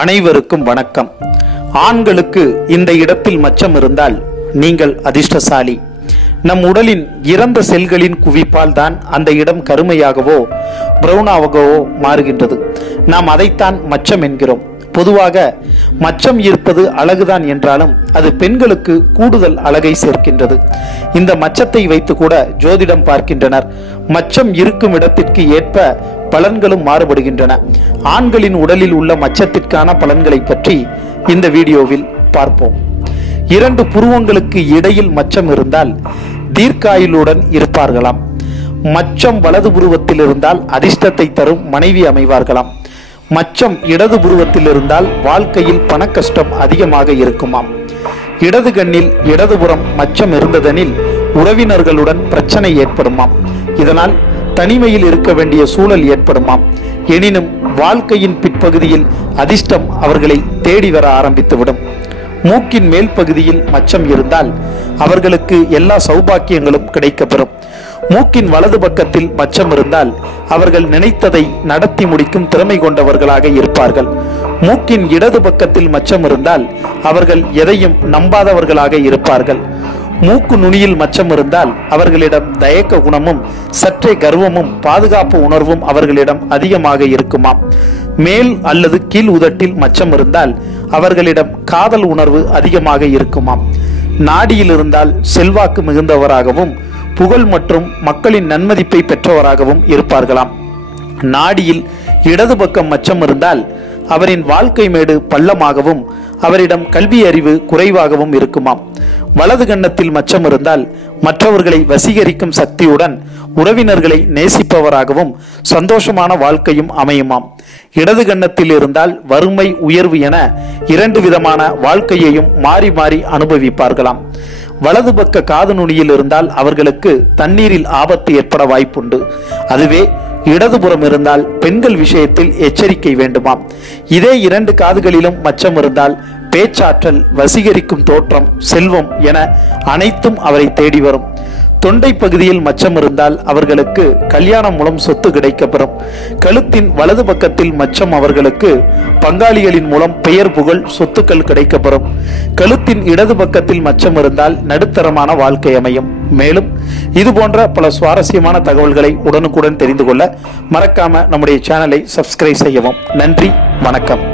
அனைவருக்கும் வணக்கம். ஆண்களுக்கு இந்த இடத்தில் மச்சம் இருந்தால் நீங்கள் அதிர்ஷ்டசாலி. நம் உடலின் இறந்த செல்களின் குவிப்பால் தான் அந்த இடம் கருமையாகவோ பிரவுனாகவோ மாறுகின்றது. நாம் அதைத்தான் மச்சம் என்கிறோம். பொதுவாக மச்சம் இருப்பது அழகுதான் என்றாலும் அது பெண்களுக்கு கூடுதல் அழகை சேர்க்கின்றது. இந்த மச்சத்தை வைத்து கூட ஜோதிடம் பார்க்கின்றனர். மச்சம் இருக்கும் இடத்திற்கு ஏற்ப பலன்களும் மாறுபடுகின்றன. ஆண்களின் உடலில் உள்ள மச்சத்திற்கான பலன்களை பற்றி இந்த வீடியோவில் பார்ப்போம். 2 புருவங்களுக்கு இடையில் மச்சம் இருந்தால் தீர்க்காயுளுடன் இருப்பார்களாம். மச்சம் வலது புருவத்தில் இருந்தால் அதிர்ஷ்டத்தை தரும் மனைவி அமைவார்களாம். மச்சம் இடது புருவத்தில் இருந்தால் வாழ்க்கையில் பண கஷ்டம் அதிகமாக இருக்குமாம். இடது கண்ணில் இடதுபுறம் மச்சம் இருந்ததெனில் உறவினர்களுடன் பிரச்சனை ஏற்படுமாம். இதனால் தனிமையில் இருக்க வேண்டிய சூழல் ஏற்படுமாம். எனினும் வாழ்க்கையின் பிற்பகுதியில் அதிர்ஷ்டம் அவர்களை தேடி வர ஆரம்பித்துவிடும். மூக்கின் மேல் பகுதியில் மச்சம் இருந்தால் அவர்களுக்கு எல்லா சௌபாக்கியங்களும் கிடைக்கப்பெறும். மூக்கின் வலது பக்கத்தில் மச்சம் இருந்தால் அவர்கள் நினைத்ததை நடத்தி முடிக்கும் திறமை கொண்டவர்களாக இருப்பார்கள். மூக்கின் இடது பக்கத்தில் மச்சம் இருந்தால் அவர்கள் எதையும் நம்பாதவர்களாக இருப்பார்கள். மூக்கு நுனியில் மச்சம் இருந்தால் அவர்களிடம் தயக்க குணமும் சற்றே கர்வமும் பாதுகாப்பு உணர்வும் அவர்களிடம் அதிகமாக இருக்குமாம். மேல் அல்லது கீழ் உதட்டில் மச்சம் இருந்தால் அவர்களிடம் காதல் உணர்வு அதிகமாக இருக்குமாம். நாடியில் இருந்தால் செல்வாக்கு மிகுந்தவராகவும் புகழ் மற்றும் மக்களின் நன்மதிப்பை பெற்றவராகவும் இருப்பார்களாம். நாடியில் இடது பக்கம் மச்சம் இருந்தால் அவரின் வாழ்க்கை மேடு பள்ளமாகவும் அவரிடம் கல்வி அறிவு குறைவாகவும் இருக்குமாம். வலது கன்னத்தில் மச்சம் இருந்தால் மற்றவர்களை வசீகரிக்கும் சக்தியுடன் உறவினர்களை நேசிப்பவராகவும் சந்தோஷமான வாழ்க்கையும் அமையுமாம். இடது கன்னத்தில் இருந்தால் வறுமை உயர்வு என 2 விதமான வாழ்க்கையையும் மாறி மாறி அனுபவிப்பார்களாம். வலது பக்க காது நுனியில் இருந்தால் அவர்களுக்கு தண்ணீரில் ஆபத்து ஏற்பட வாய்ப்புண்டு. அதுவே இடதுபுறம் இருந்தால் பெண்கள் விஷயத்தில் எச்சரிக்கை வேண்டுமாம். இதே 2 காதுகளிலும் மச்சம் இருந்தால் பேச்சாற்றல், வசீகரிக்கும் தோற்றம், செல்வம் என அனைத்தும் அவரை தேடி வரும். தொண்டை பகுதியில் மச்சம் இருந்தால் அவர்களுக்கு கல்யாணம் மூலம் சொத்து கிடைக்கப்பெறும். கழுத்தின் வலது பக்கத்தில் மச்சம் அவர்களுக்கு பங்காளிகளின் மூலம் பெயர் புகழ் சொத்துக்கள் கிடைக்கப்பெறும். கழுத்தின் இடது பக்கத்தில் மச்சம் இருந்தால் நடுத்தரமான வாழ்க்கை அமையும். மேலும் இது போன்ற பல சுவாரஸ்யமான தகவல்களை உடனுக்குடன் தெரிந்து கொள்ள மறக்காம நம்முடைய சேனலை சப்ஸ்கிரைப் செய்யவும். நன்றி, வணக்கம்.